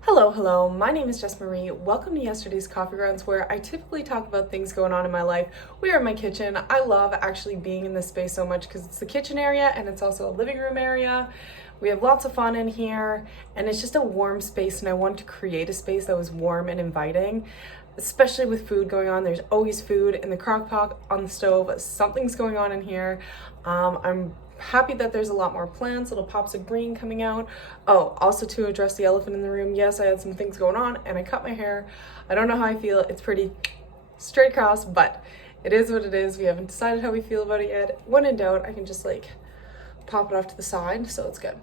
Hello, my name is Jess Marie. Welcome to yesterday's Coffee Grounds, where I typically talk about things going on in my life. We are in my kitchen. I love actually being in this space so much because it's the kitchen area and it's also a living room area. We have lots of fun in here and it's just a warm space, and I wanted to create a space that was warm and inviting, especially with food going on. There's always food in the crock pot, on the stove. Something's going on in here. I'm happy that there's a lot more plants, little pops of green coming out. Oh, also to address the elephant in the room, yes, I had some things going on and I cut my hair. I don't know how I feel. It's pretty straight across, but it is what it is. We haven't decided how we feel about it yet. When in doubt, I can just like pop it off to the side, so it's good.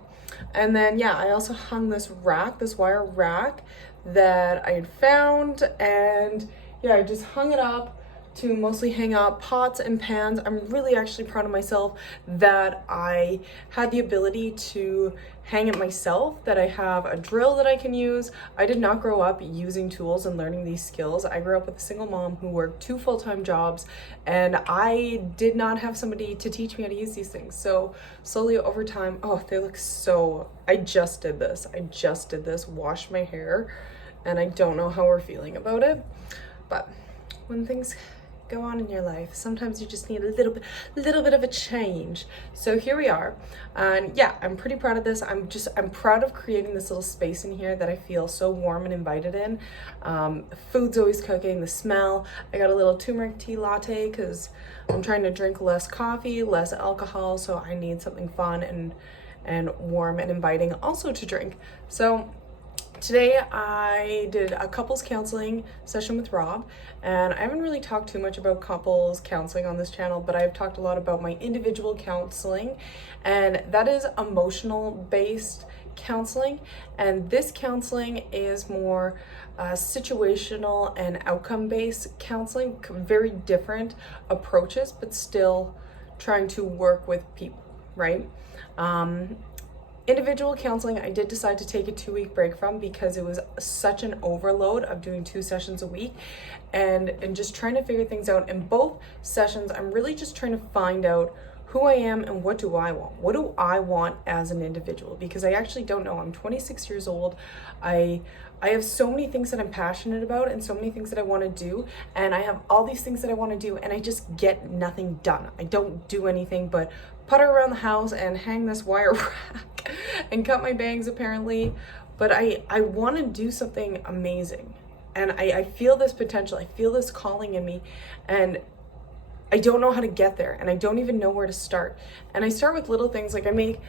And then yeah, I also hung this rack, this wire rack that I had found, and yeah, I just hung it up to mostly hang up pots and pans. I'm really actually proud of myself that I had the ability to hang it myself, that I have a drill that I can use. I did not grow up using tools and learning these skills. I grew up with a single mom who worked 2 full-time jobs, and I did not have somebody to teach me how to use these things. So slowly over time, oh, they look so, I just did this, washed my hair, and I don't know how we're feeling about it. But when things go on in your life, sometimes you just need a little bit of a change. So here we are, and yeah, I'm pretty proud of this. I'm proud of creating this little space in here that I feel so warm and invited in. Food's always cooking, the smell. I got a little turmeric tea latte because I'm trying to drink less coffee, less alcohol, so I need something fun and warm and inviting also to drink. So today I did a couples counseling session with Rob, and I haven't really talked too much about couples counseling on this channel, but I've talked a lot about my individual counseling, and that is emotional based counseling, and this counseling is more situational and outcome based counseling, very different approaches, but still trying to work with people, right? Individual counseling, I did decide to take a 2-week break from because it was such an overload of doing 2 sessions a week and just trying to figure things out. In both sessions, I'm really just trying to find out who I am and what do I want? What do I want as an individual? Because I actually don't know. I'm 26 years old. I have so many things that I'm passionate about and so many things that I want to do, and I have all these things that I want to do, and I just get nothing done. I don't do anything but putter around the house and hang this wire rack and cut my bangs apparently, but I want to do something amazing, and I feel this potential. I feel this calling in me, and I don't know how to get there, and I don't even know where to start. And I start with little things, like I make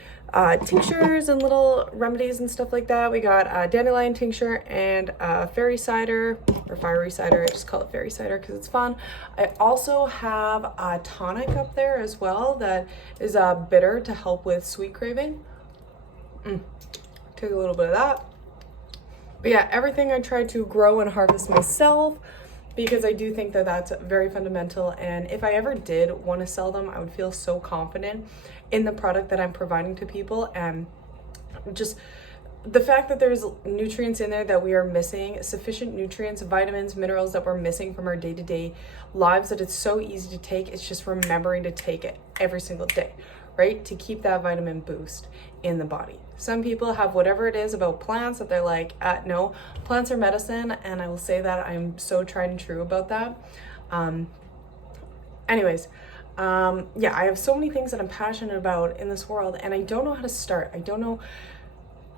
tinctures and little remedies and stuff like that. We got a dandelion tincture and fairy cider, or fiery cider. I just call it fairy cider because it's fun. I also have a tonic up there as well that is bitter to help with sweet craving. Take a little bit of that. But yeah, everything I try to grow and harvest myself, because I do think that that's very fundamental. And if I ever did want to sell them, I would feel so confident in the product that I'm providing to people. And just the fact that there's nutrients in there that we are missing, sufficient nutrients, vitamins, minerals that we're missing from our day-to-day lives, that it's so easy to take. It's just remembering to take it every single day, right? To keep that vitamin boost in the body. Some people have whatever it is about plants that they're like, no, plants are medicine, and I will say that I'm so tried and true about that. Yeah, I have so many things that I'm passionate about in this world, and I don't know how to start. I don't know.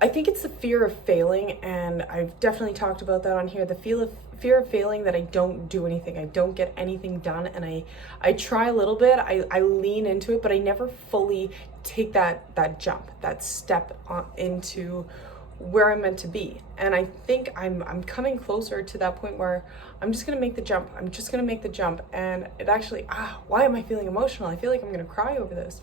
I think it's the fear of failing, and I've definitely talked about that on here. The fear of failing, that I don't do anything, I don't get anything done, and I try a little bit, I lean into it, but I never fully take that jump, that step into where I'm meant to be. And I think I'm coming closer to that point where I'm just gonna make the jump. I'm just gonna make the jump, and it actually, why am I feeling emotional? I feel like I'm gonna cry over this.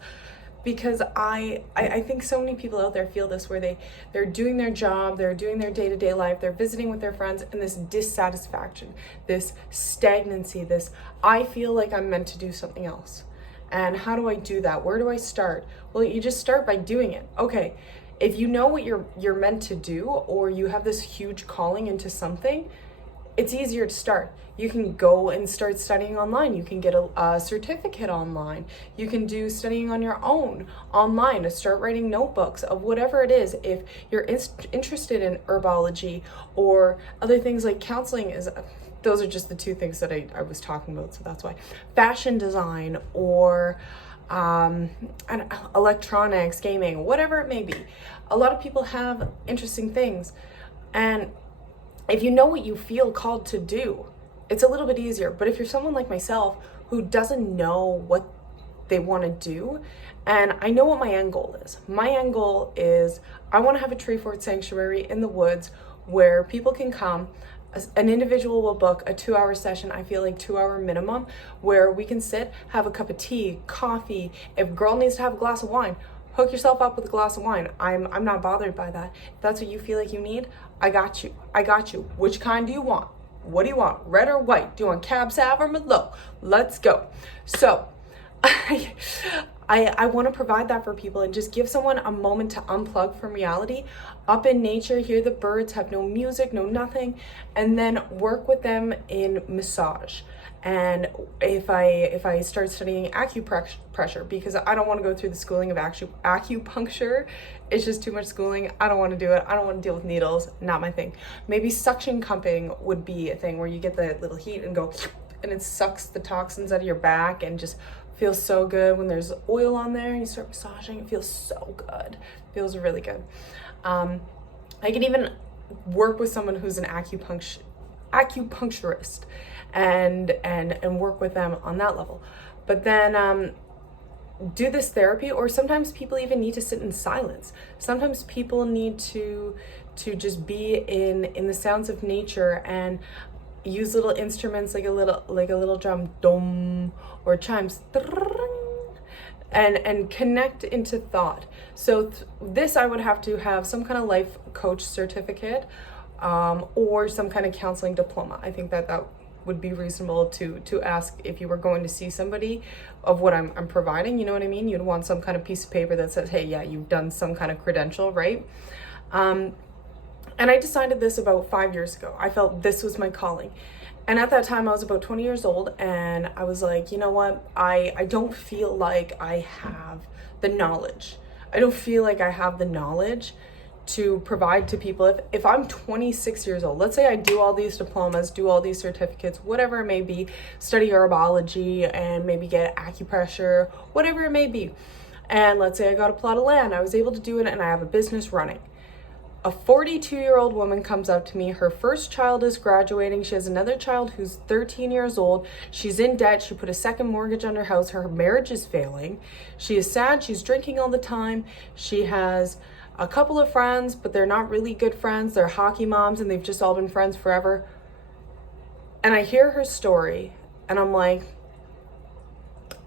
Because I think so many people out there feel this, where they're doing their job, they're doing their day-to-day life, they're visiting with their friends, and this dissatisfaction, this stagnancy, this, I feel like I'm meant to do something else. And how do I do that? Where do I start? Well, you just start by doing it. Okay, if you know what you're meant to do, or you have this huge calling into something, it's easier to start. You can go and start studying online. You can get a certificate online. You can do studying on your own online to start writing notebooks of whatever it is. If you're interested in herbology or other things like counseling, those are just the two things that I was talking about, so that's why. Fashion design or electronics, gaming, whatever it may be. A lot of people have interesting things, and if you know what you feel called to do, it's a little bit easier. But if you're someone like myself who doesn't know what they want to do, and I know what my end goal is. My end goal is I want to have a tree fort sanctuary in the woods where people can come. An individual will book a 2-hour session, I feel like 2-hour minimum, where we can sit, have a cup of tea, coffee. If a girl needs to have a glass of wine, hook yourself up with a glass of wine. I'm not bothered by that. If that's what you feel like you need, I got you. I got you. Which kind do you want? What do you want? Red or white? Do you want Cab Sav or Merlot? Let's go. So I want to provide that for people and just give someone a moment to unplug from reality, up in nature, hear the birds, have no music, no nothing, and then work with them in massage. And if I start studying acupressure, because I don't want to go through the schooling of acupuncture, it's just too much schooling. I don't want to do it. I don't want to deal with needles. Not my thing. Maybe suction cupping would be a thing where you get the little heat and go, and it sucks the toxins out of your back and just feels so good when there's oil on there and you start massaging. It feels so good. It feels really good. I can even work with someone who's an acupuncturist and work with them on that level. But then do this therapy, or sometimes people even need to sit in silence. Sometimes people need to just be in the sounds of nature and use little instruments like a little drum, dum, or chimes, and connect into thought. So this I would have to have some kind of life coach certificate, or some kind of counseling diploma. I think that would be reasonable to ask if you were going to see somebody of what I'm providing. You know what I mean? You'd want some kind of piece of paper that says, hey, yeah, you've done some kind of credential, right? And I decided this about 5 years ago. I felt this was my calling. And at that time, I was about 20 years old, and I was like, you know what? I don't feel like I have the knowledge. I don't feel like I have the knowledge to provide to people. If I'm 26 years old, let's say I do all these diplomas, do all these certificates, whatever it may be, study herbology and maybe get acupressure, whatever it may be. And let's say I got a plot of land, I was able to do it, and I have a business running. A 42-year-old woman comes up to me. Her first child is graduating. She has another child who's 13 years old. She's in debt. She put a second mortgage on her house. Her marriage is failing. She is sad. She's drinking all the time. She has a couple of friends, but they're not really good friends. They're hockey moms, and they've just all been friends forever. And I hear her story, and I'm like,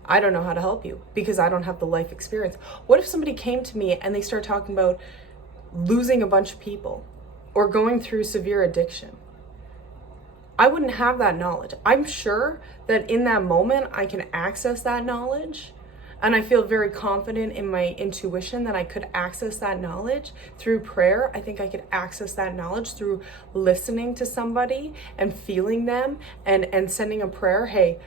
I don't know how to help you because I don't have the life experience. What if somebody came to me and they start talking about losing a bunch of people or going through severe addiction? I wouldn't have that knowledge. I'm sure that in that moment I can access that knowledge, and I feel very confident in my intuition that I could access that knowledge through prayer. I think I could access that knowledge through listening to somebody and feeling them and sending a prayer. Hey,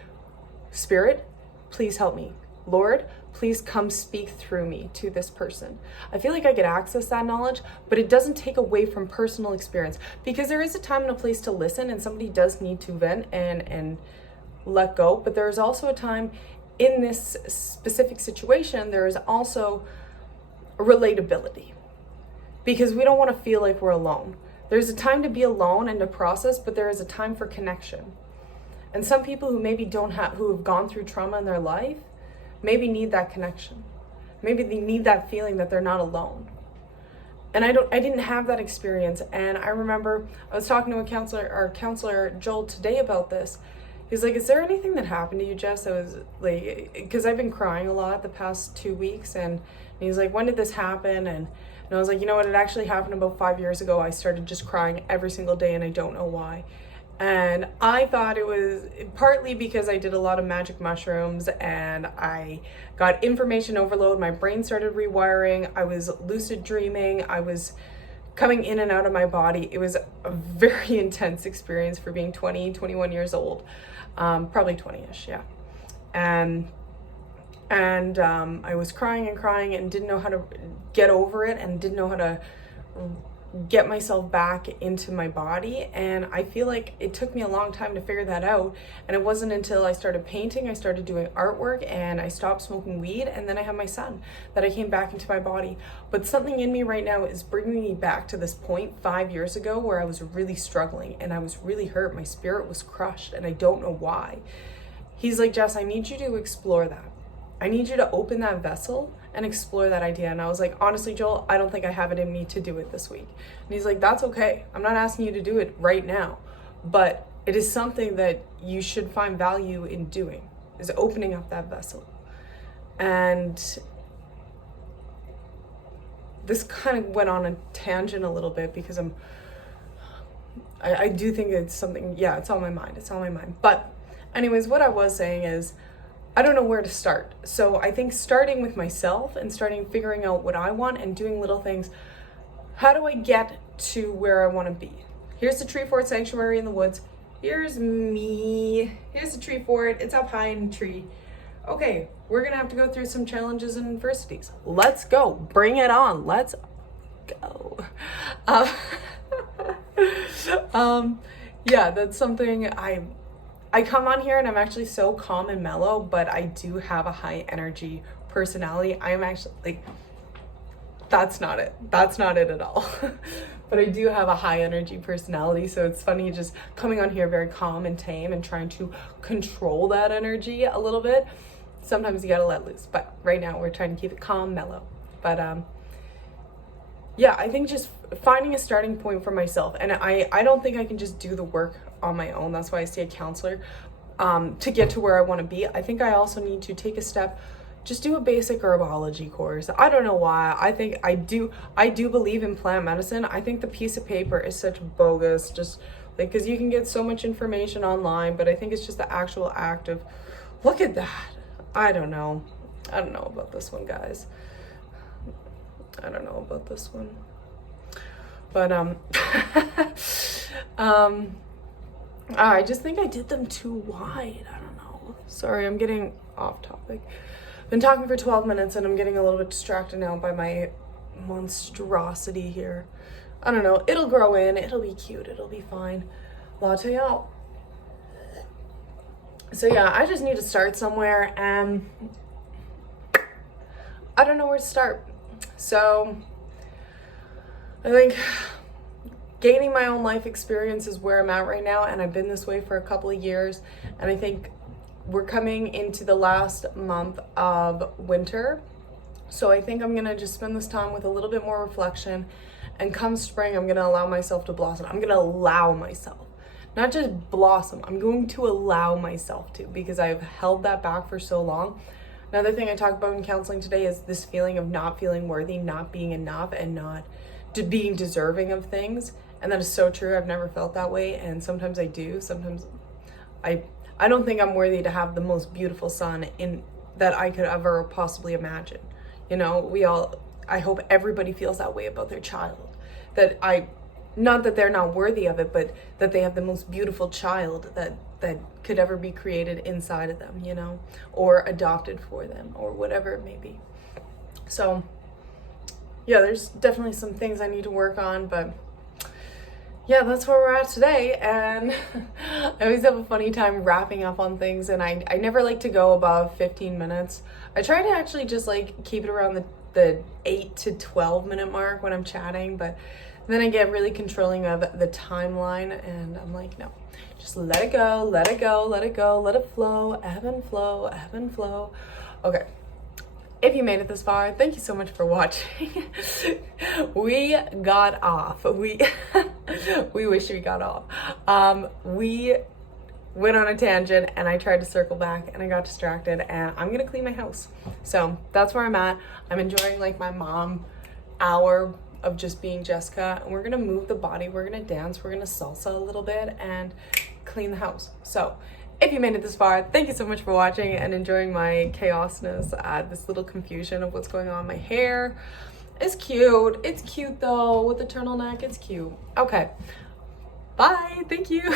Spirit, please help me. Lord, please come speak through me to this person. I feel like I could access that knowledge, but it doesn't take away from personal experience, because there is a time and a place to listen, and somebody does need to vent and let go. But there is also a time in this specific situation, there is also relatability, because we don't want to feel like we're alone. There's a time to be alone and to process, but there is a time for connection. And some people who maybe who have gone through trauma in their life, maybe need that connection. Maybe they need that feeling that they're not alone. And I didn't have that experience. And I remember I was talking to our counselor Joel today about this. He's like, is there anything that happened to you, Jess? I was like, because I've been crying a lot the past 2 weeks. And he's like, when did this happen? And I was like, you know what? It actually happened about 5 years ago. I started just crying every single day, and I don't know why. And I thought it was partly because I did a lot of magic mushrooms and I got information overload. My brain started rewiring. I was lucid dreaming. I was coming in and out of my body. It was a very intense experience for being 20, 21 years old, probably 20-ish, yeah. And I was crying and crying and didn't know how to get over it and didn't know how to get myself back into my body. And I feel like it took me a long time to figure that out. And it wasn't until I started painting, I started doing artwork, and I stopped smoking weed, and then I had my son, that I came back into my body. But something in me right now is bringing me back to this point 5 years ago where I was really struggling and I was really hurt. My spirit was crushed and I don't know why. He's like, Jess, I need you to explore that. I need you to open that vessel and explore that idea. And I was like, honestly, Joel, I don't think I have it in me to do it this week. And he's like, that's okay. I'm not asking you to do it right now, but it is something that you should find value in doing, is opening up that vessel. And this kind of went on a tangent a little bit because I do think it's something, yeah, it's on my mind. It's on my mind. But anyways, what I was saying is, I don't know where to start. So I think starting with myself and figuring out what I want and doing little things. How do I get to where I want to be? Here's the tree fort sanctuary in the woods. Here's me. Here's the tree fort. It's up high in a tree. Okay, we're gonna have to go through some challenges and adversities. Let's go. Bring it on. Let's go. Yeah, that's something I come on here and I'm actually so calm and mellow, but I do have a high energy personality. I am actually like, that's not it. That's not it at all. But I do have a high energy personality. So it's funny just coming on here very calm and tame and trying to control that energy a little bit. Sometimes you gotta let loose, but right now we're trying to keep it calm, mellow. But yeah, I think just finding a starting point for myself. And I don't think I can just do the work on my own. That's why I stay a counselor, to get to where I want to be. I think I also need to take a step, just do a basic herbology course. I don't know why. I think I do believe in plant medicine. I think the piece of paper is such bogus, just like, because you can get so much information online, but I think it's just the actual act of, look at that. I don't know about this one, guys. I don't know about this one. But I just think I did them too wide. I don't know. Sorry, I'm getting off topic. Been talking for 12 minutes and I'm getting a little bit distracted now by my monstrosity here. I don't know. It'll grow in. It'll be cute. It'll be fine. Latte out. So yeah, I just need to start somewhere and I don't know where to start. So I think gaining my own life experience is where I'm at right now, and I've been this way for a couple of years, and I think we're coming into the last month of winter, so I think I'm gonna just spend this time with a little bit more reflection, and come spring I'm gonna allow myself to blossom. I'm gonna allow myself, not just blossom, I'm going to allow myself to, because I've held that back for so long. Another thing I talk about in counseling today is this feeling of not feeling worthy, not being enough, and not being deserving of things. And that is so true. I've never felt that way. And sometimes I do. Sometimes I don't think I'm worthy to have the most beautiful son that I could ever possibly imagine. You know, I hope everybody feels that way about their child. Not that they're not worthy of it, but that they have the most beautiful child that could ever be created inside of them, you know, or adopted for them, or whatever it may be. So yeah, there's definitely some things I need to work on, but yeah, that's where we're at today. And I always have a funny time wrapping up on things, and I never like to go above 15 minutes. I try to actually just like keep it around the 8 to 12 minute mark when I'm chatting, but then I get really controlling of the timeline, and I'm like, no, just let it go, let it go, let it go, let it flow, ebb and flow, ebb and flow. Okay. If you made it this far, thank you so much for watching. We got off. We wish we got off. We went on a tangent and I tried to circle back and I got distracted, and I'm gonna clean my house. So that's where I'm at. I'm enjoying like my mom hour of just being Jessica, and we're gonna move the body, we're gonna dance, we're gonna salsa a little bit and clean the house. So if you made it this far, thank you so much for watching and enjoying my chaosness, this little confusion of what's going on in my hair. It's cute. It's cute though with the turtleneck. It's cute. Okay. Bye. Thank you.